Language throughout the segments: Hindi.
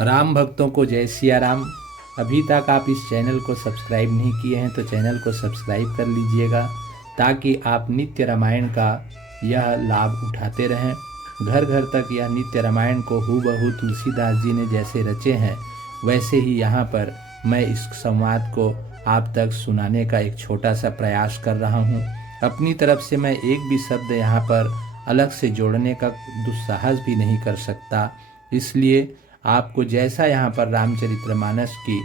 राम भक्तों को जय सिया राम। अभी तक आप इस चैनल को सब्सक्राइब नहीं किए हैं तो चैनल को सब्सक्राइब कर लीजिएगा, ताकि आप नित्य रामायण का यह लाभ उठाते रहें। घर घर तक यह नित्य रामायण को हूबहू तुलसीदास जी ने जैसे रचे हैं, वैसे ही यहाँ पर मैं इस संवाद को आप तक सुनाने का एक छोटा सा प्रयास कर रहा हूँ। अपनी तरफ से मैं एक भी शब्द यहाँ पर अलग से जोड़ने का दुस्साहस भी नहीं कर सकता, इसलिए आपको जैसा यहाँ पर रामचरितमानस की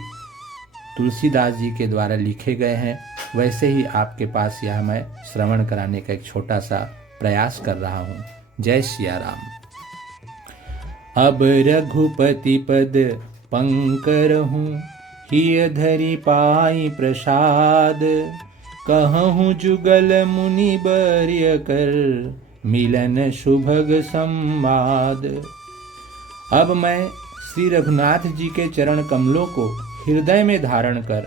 तुलसीदास जी के द्वारा लिखे गए हैं, वैसे ही आपके पास यह मैं श्रवण कराने का एक छोटा सा प्रयास कर रहा हूँ। जय सिया राम। अब रघुपति पद पंकर हूँ, हिय धरि पाई प्रसाद, कहूँ जुगल मुनि बर्य कर, मिलन सुभग संवाद। अब मैं श्री रघुनाथ जी के चरण कमलों को हृदय में धारण कर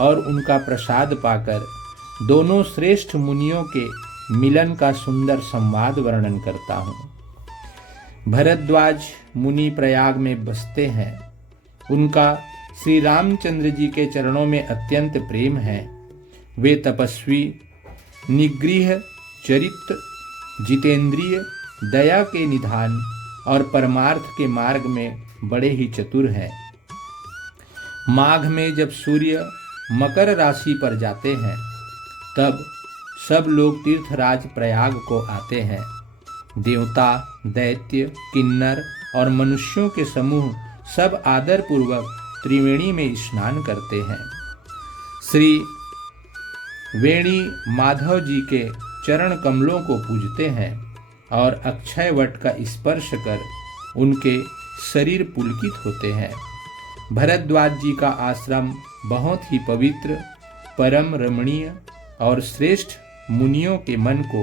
और उनका प्रसाद पाकर दोनों श्रेष्ठ मुनियों के मिलन का सुंदर संवाद वर्णन करता हूँ। भरद्वाज मुनि प्रयाग में बसते हैं। उनका श्री रामचंद्र जी के चरणों में अत्यंत प्रेम है। वे तपस्वी, निगृह चरित्र, जितेंद्रिय, दया के निधान और परमार्थ के मार्ग में बड़े ही चतुर हैं। माघ में जब सूर्य मकर राशि पर जाते हैं, तब सब लोग तीर्थराज प्रयाग को आते हैं। देवता, दैत्य, किन्नर और मनुष्यों के समूह सब आदर पूर्वक त्रिवेणी में स्नान करते हैं। श्री वेणी माधव जी के चरण कमलों को पूजते हैं और अक्षय वट का स्पर्श कर उनके शरीर पुलकित होते हैं। भरद्वाज जी का आश्रम बहुत ही पवित्र, परम रमणीय और श्रेष्ठ मुनियों के मन को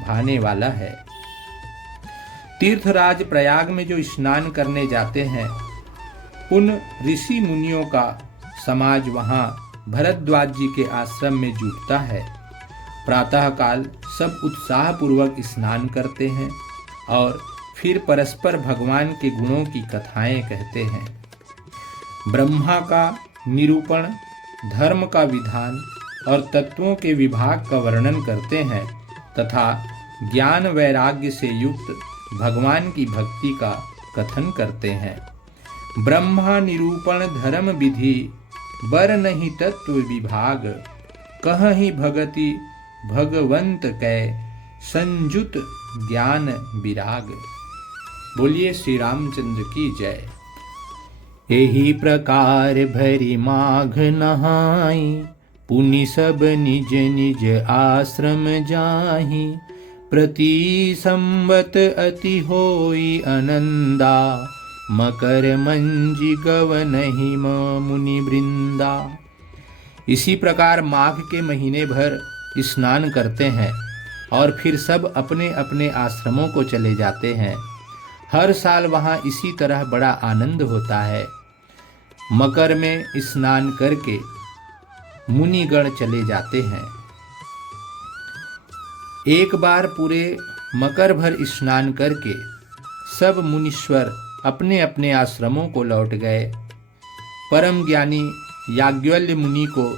भाने वाला है। तीर्थराज प्रयाग में जो स्नान करने जाते हैं, उन ऋषि मुनियों का समाज वहां भरद्वाज जी के आश्रम में जुटता है। प्रातःकाल सब उत्साह पूर्वक स्नान करते हैं और फिर परस्पर भगवान के गुणों की कथाएं कहते हैं। ब्रह्मा का निरूपण, धर्म का विधान और तत्वों के विभाग का वर्णन करते हैं तथा ज्ञान वैराग्य से युक्त भगवान की भक्ति का कथन करते हैं। ब्रह्मा निरूपण धर्म विधि, बर नहीं तत्व विभाग, कहहि भगति भगवंत कै, संजुत ज्ञान विराग। बोलिए श्री रामचंद्र की जय। एही प्रकार भरी माघ नहाई, पुनि सब निज निज आश्रम जाहि, प्रति संवत अति होई आनंदा, मकर मंजि गवनहि मुनि वृंदा। इसी प्रकार माघ के महीने भर स्नान करते हैं और फिर सब अपने अपने आश्रमों को चले जाते हैं। हर साल वहाँ इसी तरह बड़ा आनंद होता है। मकर में स्नान करके मुनिगण चले जाते हैं। एक बार पूरे मकर भर स्नान करके सब मुनीश्वर अपने अपने आश्रमों को लौट गए। परम ज्ञानी याज्ञवल्क्य मुनि को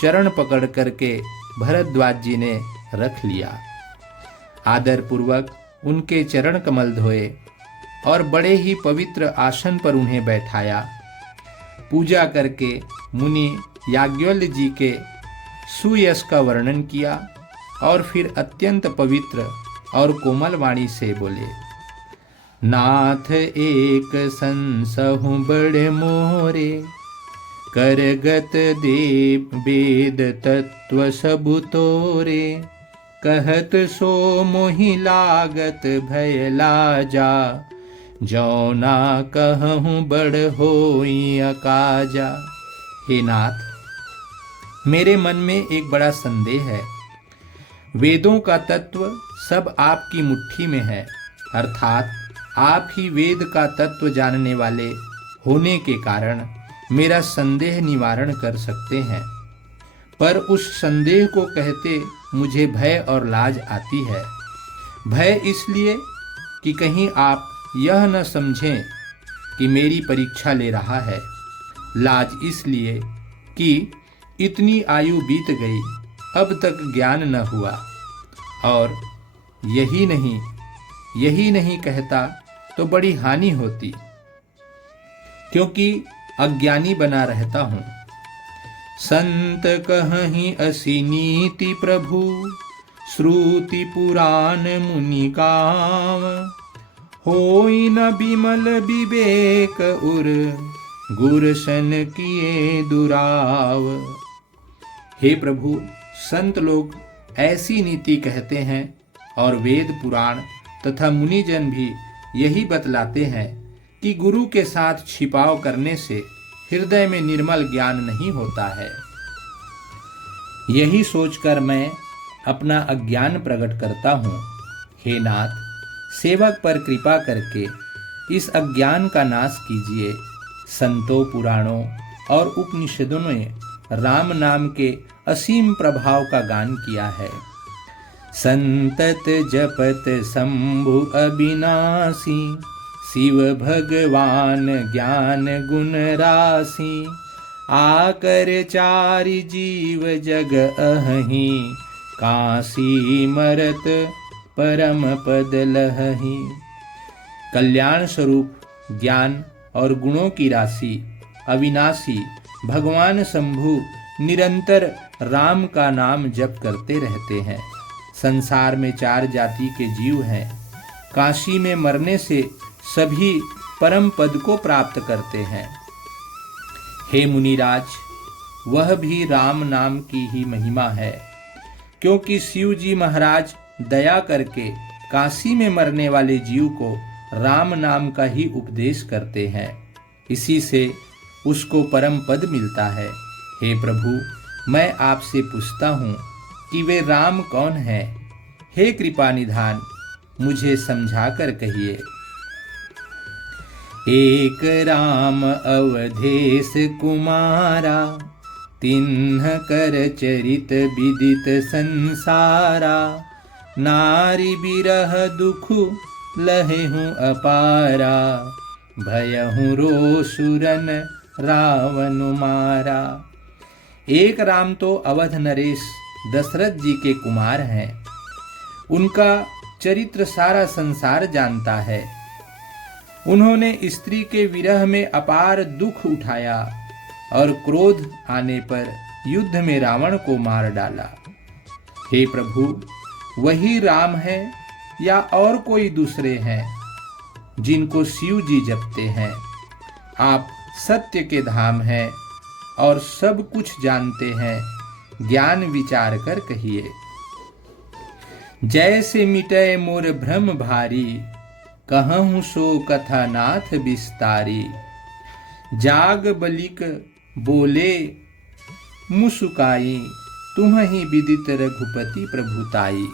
चरण पकड़ करके भरद्वाज जी ने रख लिया। आदर पूर्वक उनके चरण कमल धोए और बड़े ही पवित्र आसन पर उन्हें बैठाया। पूजा करके मुनि याज्ञवल्क्य जी के सुयश का वर्णन किया और फिर अत्यंत पवित्र और कोमल वाणी से बोले, नाथ एक संसहु बड़े मोरे, करगत देव वेद तत्व सबु तोरे, कहत सो मोहि लागत भय लाजा, जौना कहूँ बड़ होई अकाजा। हे नाथ, मेरे मन में एक बड़ा संदेह है। वेदों का तत्व सब आपकी मुट्ठी में है, अर्थात आप ही वेद का तत्व जानने वाले होने के कारण मेरा संदेह निवारण कर सकते हैं, पर उस संदेह को कहते मुझे भय और लाज आती है। भय इसलिए कि कहीं आप यह न समझें कि मेरी परीक्षा ले रहा है। लाज इसलिए कि इतनी आयु बीत गई, अब तक ज्ञान न हुआ। और यही नहीं कहता तो बड़ी हानि होती, क्योंकि अज्ञानी बना रहता हूँ। संत कहहीं असी नीति प्रभु, श्रुति पुराण मुनि काव। होई न बिमल विवेक उर, गुरसन किए दुराव। हे प्रभु, संत लोग ऐसी नीति कहते हैं और वेद पुराण तथा मुनिजन भी यही बतलाते हैं कि गुरु के साथ छिपाव करने से हृदय में निर्मल ज्ञान नहीं होता है। यही सोचकर मैं अपना अज्ञान प्रकट करता हूँ। हे नाथ, सेवक पर कृपा करके इस अज्ञान का नाश कीजिए। संतों, पुराणों और उपनिषदों ने राम नाम के असीम प्रभाव का गान किया है। संतत जपत शंभु अविनाशी, शिव भगवान ज्ञान गुण राशि। आकर चारि जीव जग अहि, काशी मरत परम पद लहहि। कल्याण स्वरूप ज्ञान और गुणों की राशि अविनाशी भगवान शंभु निरंतर राम का नाम जप करते रहते हैं। संसार में 4 जाति के जीव हैं। काशी में मरने से सभी परम पद को प्राप्त करते हैं। हे मुनिराज, वह भी राम नाम की ही महिमा है, क्योंकि शिव जी महाराज दया करके काशी में मरने वाले जीव को राम नाम का ही उपदेश करते हैं। इसी से उसको परम पद मिलता है। हे प्रभु, मैं आपसे पूछता हूँ कि वे राम कौन हैं? हे कृपा निधान, मुझे समझाकर कहिए। एक राम अवधेश कुमारा, तिन्ह कर चरित विदित संसारा। नारी बिरह दुख लहेहु अपारा, भयहु रोसुरन रावण मारा। एक राम तो अवध नरेश दशरथ जी के कुमार हैं। उनका चरित्र सारा संसार जानता है। उन्होंने स्त्री के विरह में अपार दुख उठाया और क्रोध आने पर युद्ध में रावण को मार डाला। हे प्रभु, वही राम है या और कोई दूसरे हैं जिनको शिव जी जपते हैं? आप सत्य के धाम हैं और सब कुछ जानते हैं, ज्ञान विचार कर कहिए। जैसे मिटय मोर भ्रम भारी, कहूँ सो कथा नाथ विस्तारी। जाग बलिक बोले मुसुकाई, तुम्हि विदित रघुपति प्रभुताई।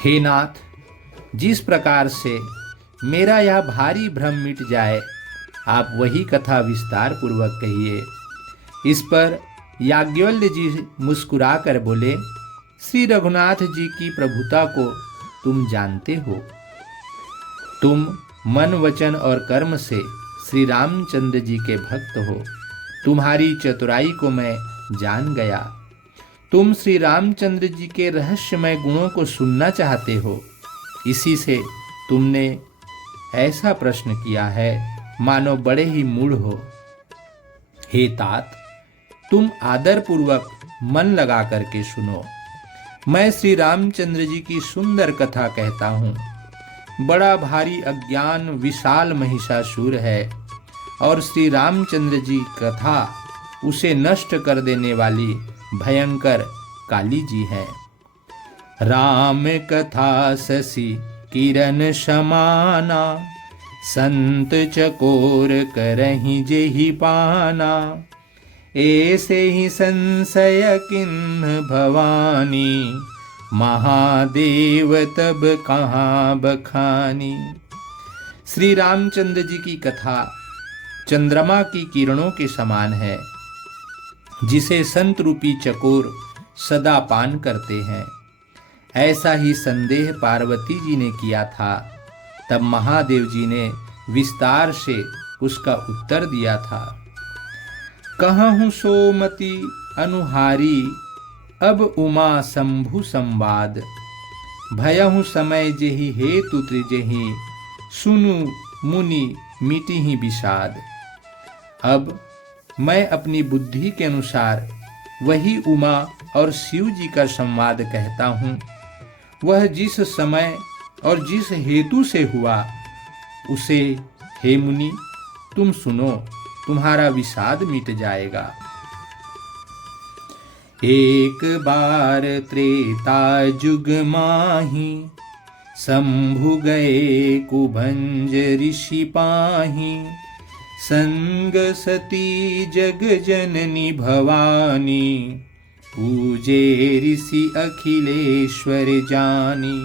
हे नाथ, जिस प्रकार से मेरा यह भारी भ्रम मिट जाए, आप वही कथा विस्तार पूर्वक कहिए। इस पर याज्ञवल्क्य जी मुस्कुरा कर बोले, श्री रघुनाथ जी की प्रभुता को तुम जानते हो। तुम मन, वचन और कर्म से श्री रामचंद्र जी के भक्त हो। तुम्हारी चतुराई को मैं जान गया। तुम श्री रामचंद्र जी के रहस्यमय गुणों को सुनना चाहते हो। इसी से तुमने ऐसा प्रश्न किया है, मानो बड़े ही मूढ़ हो। हे तात, तुम आदर पूर्वक मन लगा करके सुनो। मैं श्री रामचंद्र जी की सुंदर कथा कहता हूँ। बड़ा भारी अज्ञान विशाल महिषासुर है और श्री रामचंद्र जी कथा उसे नष्ट कर देने वाली भयंकर काली जी है। राम कथा शशि किरण समाना, संत चकोर करहि जेहि पाना। ऐसे ही संशय किन्ह भवानी, महादेव तब कहाँ बखानी। श्री रामचंद्र जी की कथा चंद्रमा की किरणों के समान है, जिसे संत रूपी चकोर सदा पान करते हैं। ऐसा ही संदेह पार्वती जी ने किया था। तब महादेव जी ने विस्तार से उसका उत्तर दिया था। कहूँ सोमति अनुहारी, अब उमा शंभु संवाद। भयहु समय जेहि हेतु त्रिजेहि, सुनु मुनि मिटिहि विषाद। अब मैं अपनी बुद्धि के अनुसार वही उमा और शिव जी का संवाद कहता हूँ। वह जिस समय और जिस हेतु से हुआ उसे हे मुनि तुम सुनो, तुम्हारा विषाद मिट जाएगा। एक बार त्रेता जुग माही, शंभु गए कुभंज ऋषि पाही। संग सती जग जननी भवानी, पूजे ऋषि अखिलेश्वर जानी।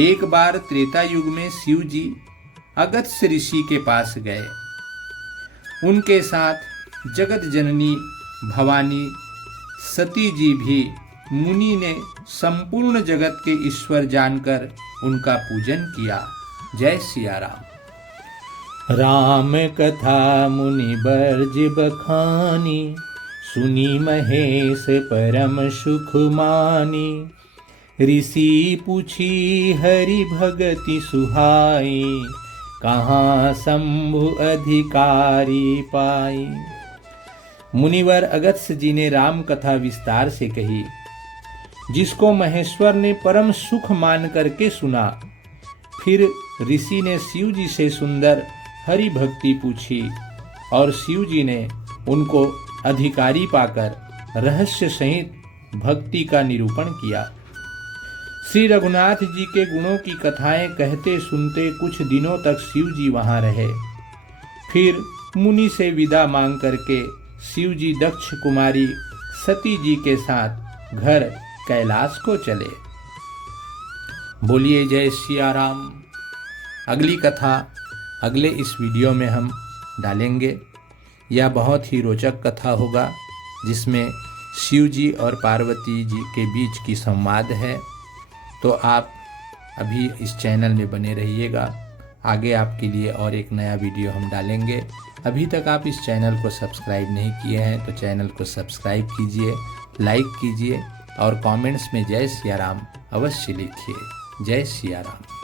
एक बार त्रेता युग में शिव जी अगस्त्य ऋषि के पास गए। उनके साथ जगत जननी भवानी सती जी भी। मुनि ने संपूर्ण जगत के ईश्वर जानकर उनका पूजन किया। जय सिया राम। राम कथा मुनि बरज बखानी, सुनी महेश परम सुख मानी। ऋषि पूछी हरि भगति सुहाई, कहाँ शंभु अधिकारी पाई। मुनिवर अगस्त्य जी ने राम कथा विस्तार से कही, जिसको महेश्वर ने परम सुख मान करके सुना। फिर ऋषि ने शिव जी से सुंदर हरि भक्ति पूछी और शिव जी ने उनको अधिकारी पाकर रहस्य सहित भक्ति का निरूपण किया। श्री रघुनाथ जी के गुणों की कथाएं कहते सुनते कुछ दिनों तक शिव जी वहां रहे। फिर मुनि से विदा मांग करके शिव जी दक्ष कुमारी सती जी के साथ घर कैलाश को चले। बोलिए जय सिया राम। अगली कथा अगले इस वीडियो में हम डालेंगे। यह बहुत ही रोचक कथा होगा, जिसमें शिव जी और पार्वती जी के बीच की संवाद है। तो आप अभी इस चैनल में बने रहिएगा। आगे आपके लिए और एक नया वीडियो हम डालेंगे। अभी तक आप इस चैनल को सब्सक्राइब नहीं किए हैं तो चैनल को सब्सक्राइब कीजिए, लाइक कीजिए और कमेंट्स में जय सिया राम अवश्य लिखिए। जय सिया राम।